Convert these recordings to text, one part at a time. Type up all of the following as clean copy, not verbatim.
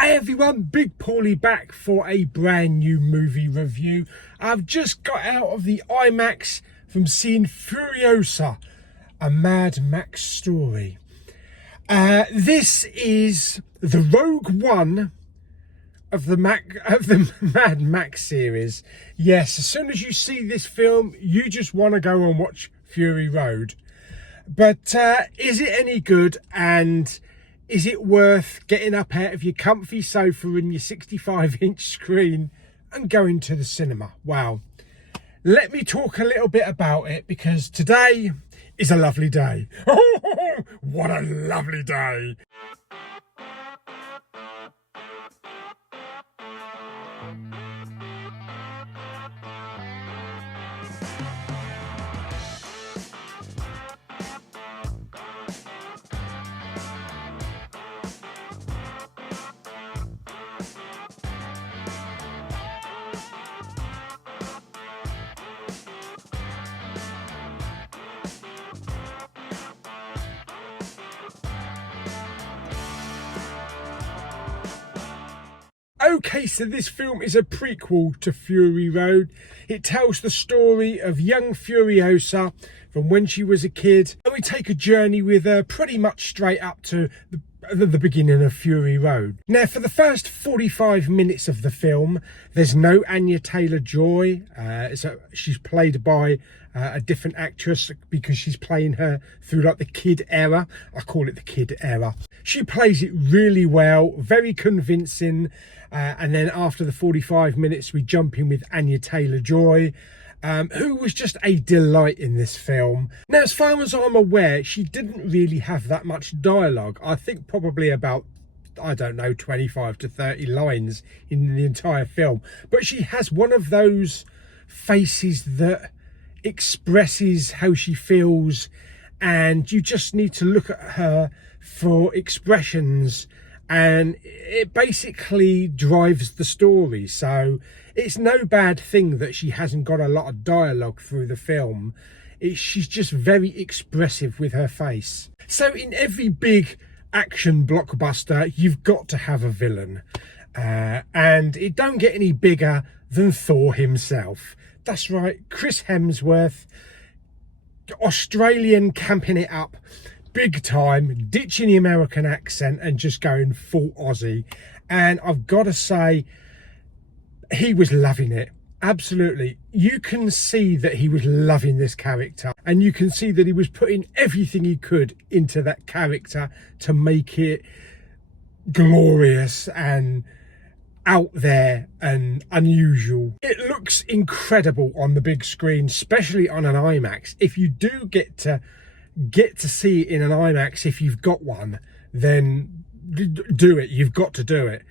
Hey everyone, Big Pauly back for a brand new movie review. I've just got out of the IMAX from seeing Furiosa, a Mad Max story. This is the Rogue One of the Mad Max series. Yes, as soon as you see this film, you just want to go and watch Fury Road. But is it any good, and is it worth getting up out of your comfy sofa and your 65-inch screen and going to the cinema? Well, let me talk a little bit about it, because today is a lovely day. Oh, what a lovely day. Okay, so this film is a prequel to Fury Road. It tells the story of young Furiosa from when she was a kid, and we take a journey with her pretty much straight up to the beginning of Fury Road. Now, for the first 45 minutes of the film, there's no Anya Taylor-Joy. She's played by a different actress, because she's playing her through like the kid era. I call it the kid era. She plays it really well, very convincing. And then after the 45 minutes, we jump in with Anya Taylor-Joy, who was just a delight in this film. Now, as far as I'm aware, she didn't really have that much dialogue. I think probably about, I don't know, 25 to 30 lines in the entire film. But she has one of those faces that expresses how she feels, and you just need to look at her for expressions, and it basically drives the story. So it's no bad thing that she hasn't got a lot of dialogue through the film. She's just very expressive with her face. So in every big action blockbuster, you've got to have a villain, and it don't get any bigger than Thor himself. That's right, Chris Hemsworth, Australian, camping it up big time, ditching the American accent and just going full Aussie. And I've got to say, he was loving it. Absolutely. You can see that he was loving this character, and you can see that he was putting everything he could into that character to make it glorious and out there and unusual. It looks incredible on the big screen, especially on an IMAX. If you do get to see it in an IMAX, if you've got one, then do it. You've got to do it.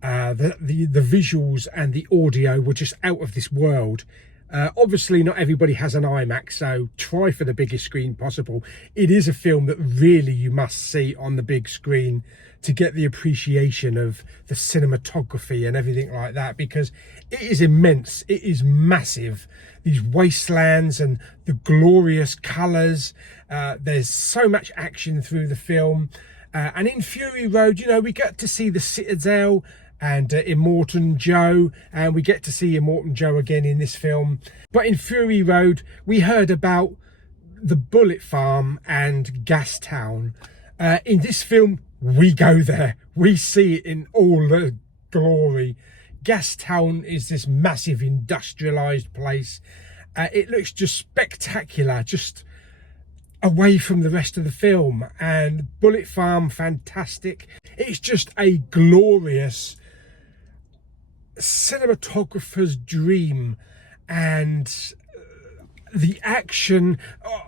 The visuals and the audio were just out of this world. Obviously not everybody has an IMAX, so try for the biggest screen possible. It is a film that really you must see on the big screen to get the appreciation of the cinematography and everything like that, because it is immense. It is massive. These wastelands and the glorious colours. There's so much action through the film. And in Fury Road, you know, we get to see the Citadel and Immortan Joe, and we get to see Immortan Joe again in this film. But in Fury Road, we heard about the Bullet Farm and Gas Town. In this film, we go there. We see it in all the glory. Gas Town is this massive industrialized place. It looks just spectacular, just away from the rest of the film. And Bullet Farm, fantastic. It's just a glorious cinematographer's dream. And the action,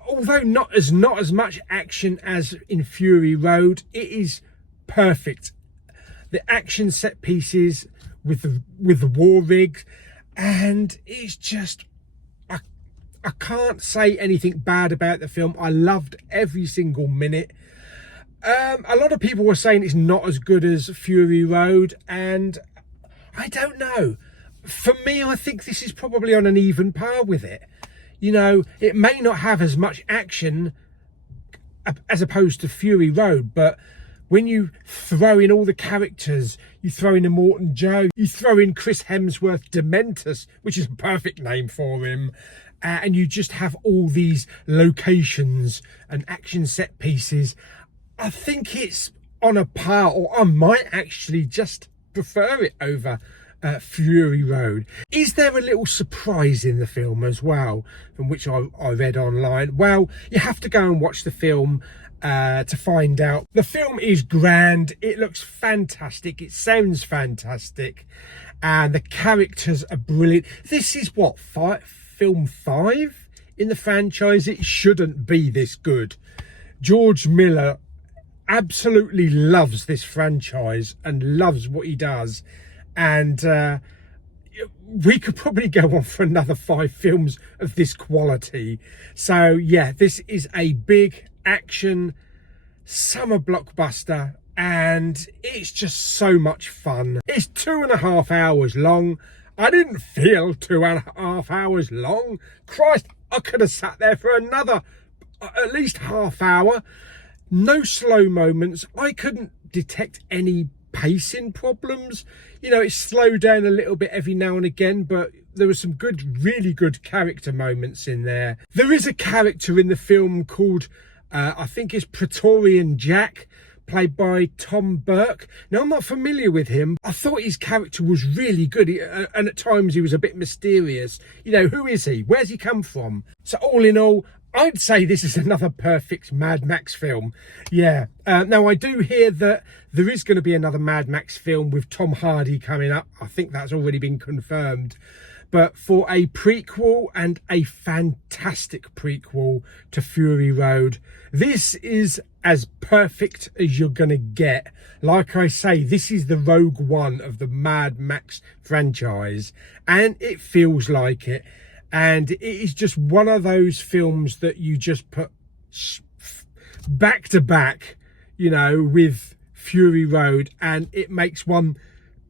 although not as much action as in Fury Road, it is perfect. The action set pieces with the war rigs, and it's just, I can't say anything bad about the film. I loved every single minute. A lot of people were saying it's not as good as Fury Road, and I don't know. For me, I think this is probably on an even par with it. You know, it may not have as much action as opposed to Fury Road, but when you throw in all the characters, you throw in Immortan Joe, you throw in Chris Hemsworth Dementus, which is a perfect name for him, and you just have all these locations and action set pieces, I think it's on a par, or I might actually just prefer it over Fury Road. Is there a little surprise in the film as well, from which I read online? Well, you have to go and watch the film to find out. The film is grand, it looks fantastic, it sounds fantastic, and the characters are brilliant. This is what, film 5 in the franchise? It shouldn't be this good. George Miller absolutely loves this franchise and loves what he does, and we could probably go on for another 5 films of this quality. So yeah, this is a big action summer blockbuster, and it's just so much fun. It's 2.5 hours long. I didn't feel 2.5 hours long. Christ, I could have sat there for another at least half hour. No slow moments. I couldn't detect any pacing problems. You know, it slowed down a little bit every now and again, but there were some good, really good character moments in there. There is a character in the film called I think it's Praetorian Jack, played by Tom Burke. Now, I'm not familiar with him. I thought his character was really good, and at times he was a bit mysterious. You know, who is he? Where's he come from? So all in all, I'd say this is another perfect Mad Max film. Yeah. Now, I do hear that there is going to be another Mad Max film with Tom Hardy coming up. I think that's already been confirmed. But for a prequel, and a fantastic prequel to Fury Road, this is as perfect as you're going to get. Like I say, this is the Rogue One of the Mad Max franchise, and it feels like it. And it is just one of those films that you just put back to back, you know, with Fury Road, and it makes one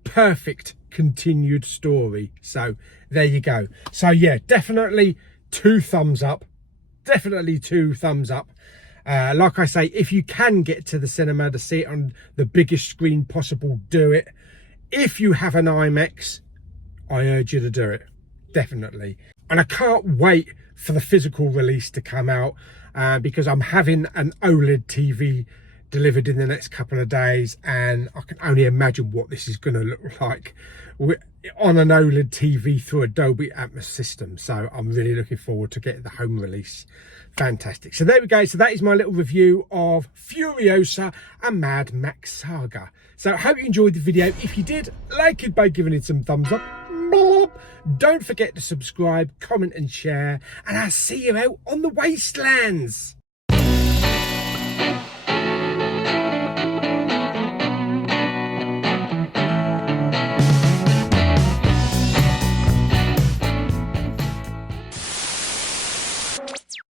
perfect continued story. So there you go. So yeah, definitely 2 thumbs up. Definitely 2 thumbs up. Like I say, if you can get to the cinema to see it on the biggest screen possible, do it. If you have an IMAX, I urge you to do it. Definitely. And I can't wait for the physical release to come out, because I'm having an OLED TV delivered in the next couple of days, and I can only imagine what this is going to look like on an OLED TV through a Dolby Atmos system. So I'm really looking forward to getting the home release. Fantastic. So there we go. So that is my little review of Furiosa and Mad Max Saga. So I hope you enjoyed the video. If you did, like it by giving it some thumbs up. Don't forget to subscribe, comment and share, and I'll see you out on the wastelands.